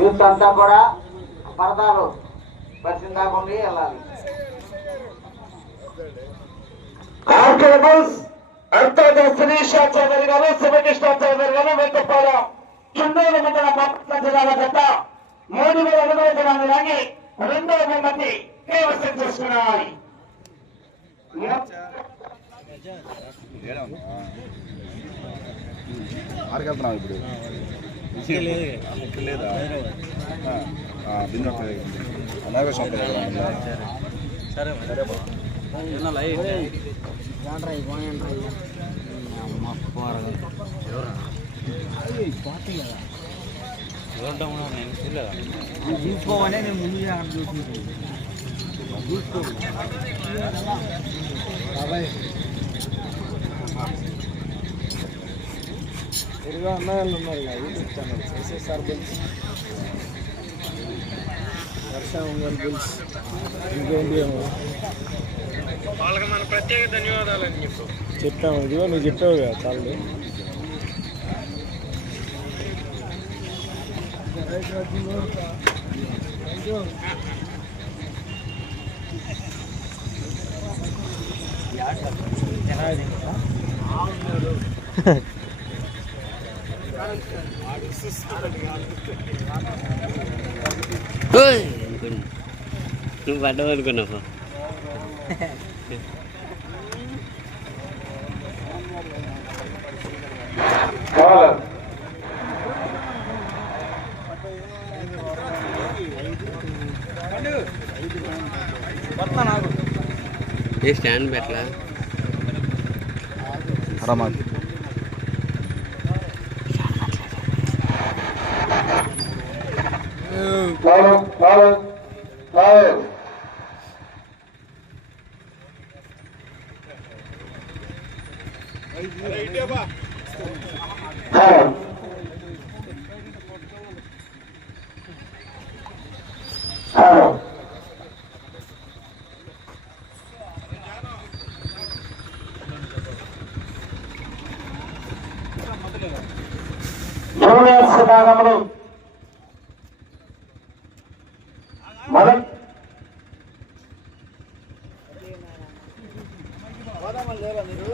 Youth అంతా కూడా పరదాలు పరిచయం కాకుండా వెళ్ళాలి. ఆర్కేబుల్స్ అర్థాత శిరీష చౌదరి గారు శివకృష్ణ చౌదరి గారు వెంకపాలెం చుండూరు మండల పాపట్ల జిల్లాల జత మూడు వేల అడుగుల జనాన్ని లాగి రెండవ బహుమతి కైవసం చేసుకున్నాయి ఆడికెళ్తున్నాం ఇప్పుడు లేదా బిందు అలాగే షాప్ చూసుకోవనే నేను ముందు చూసుకో ఎరుగా అన్నగాళ్ళు ఉన్నారు కదా యూట్యూబ్ ఛానల్. ఎస్ఎస్ఆర్ వాళ్ళకి మన ప్రత్యేక ధన్యవాదాలు అని చెప్పు. చెప్పాము ఇదిగో నువ్వు చెప్పావు కదా చాలు నువ్వు పడ్డావు అనుకున్నావు? ఏ స్టాండ్ పెట్టలా? Rama Follow, follow, follow. Universe భాగంలో మొదటి పోదామా లేరా మీరు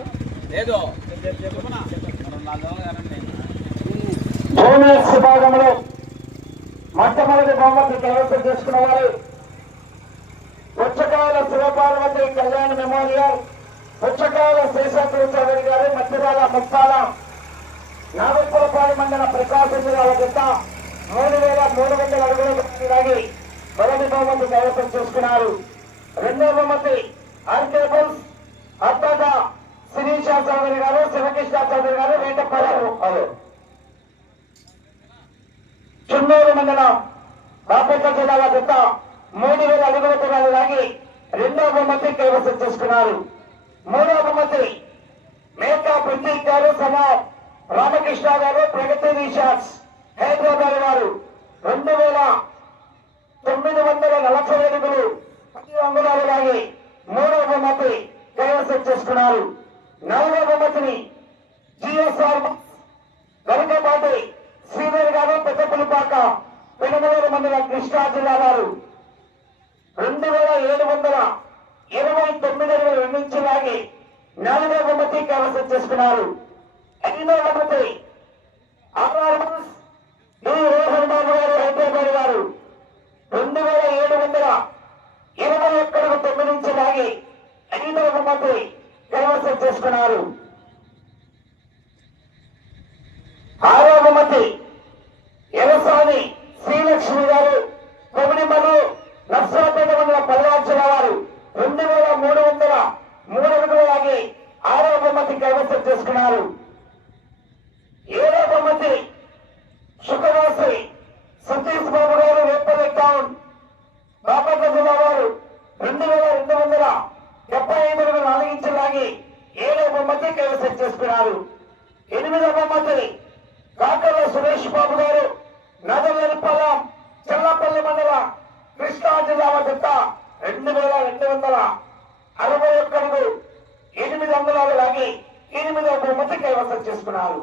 మనం జూనియర్స్ విభాగంలో మొట్టమొదటి బహుమతి కైవసం చేసుకున్న వారు పుచ్చకాయల శివపార్వతి కళ్యాణ మెమోరియల్ పుచ్చకాయల శేషాద్రి చౌదరి గారు మధ్యరాల ముక్తాల నాగపురపాడు మండల ప్రకాశం జిల్లాల కింద మూడు వేల మూడు వందల అడుగుల లాగి మొదటి బహుమతి కైవసం చేసుకున్నారు రెండో బహుమతి ఆర్కేబుల్స్ అత్తగా శివకృష్ణ చౌదరి గారు వేటపల్లి వారు చున్నూరు మండలం బాపట్ల జిల్లాల కింద మూడు వేల అడుగుల దూరాలు లాగి రెండో బహుమతి కైవసం చేసుకున్నారు. మూడో బహుమతి మేకా ప్రతీక్ గారు సమ రామకృష్ణ గారు ప్రగతి రీషార్ట్స్ హైదరాబాద్ వారు రెండు వేల తొమ్మిది వందల నలభై అడుగులు పది అంగుళాలు లాగి మూడో బహుమతి కైవసం చేసుకున్నారు నాలుగో బహుమతిని జిఎస్ఆర్ గరికపాటి శ్రీధర్ గారు పెద్దపులిపాక పెనుమలూరు మండలం జిల్లా వారు రెండు వేల ఏడు వందల ఇరవై తొమ్మిది అడుగులు రెండించి లాగి నాలుగో బహుమతి కైవసం చేసుకున్నారు. ఐదో బహుమతి ఆర్ఆర్ డి. రోహన్ బాబు గారు హైదరాబాద్ గారు రెండు వేల ఏడు వందల ఇరవై ఒక్కడుగు తొమ్మిది నుంచి లాగి ఐదో బహుమతి కైవసం చేసుకున్నారు ఆరో బహుమతి ఎరసాని శ్రీలక్ష్మి గారు కొమిడిమలు నర్సరాపేట మండల పల్లార్చుల వారు రెండు వేల మూడు వందల మూడు అడుగులు లాగి ఆరో బహుమతి కైవసం ఏడో బహుమతి శుక్రవాసి సతీష్ బాబు గారు వేపల్లి టౌన్ బాపట్ల జిల్లా వారు రెండు వేల రెండు వందల డెబ్బై ఐదు అడుగులు నాలుగించి ఏడో బహుమతి కైవసం చేసుకున్నారు ఎనిమిదవ బహుమతి కాకర్ల సురేష్ బాబు గారు నదలపాలెం చెల్లపల్లి మండల కృష్ణా జిల్లా వద్ద రెండు వేల రెండు వందల అరవై ఒక్క ఎనిమిది వందల ఎనిమిదవ కైవసం చేసుకున్నారు.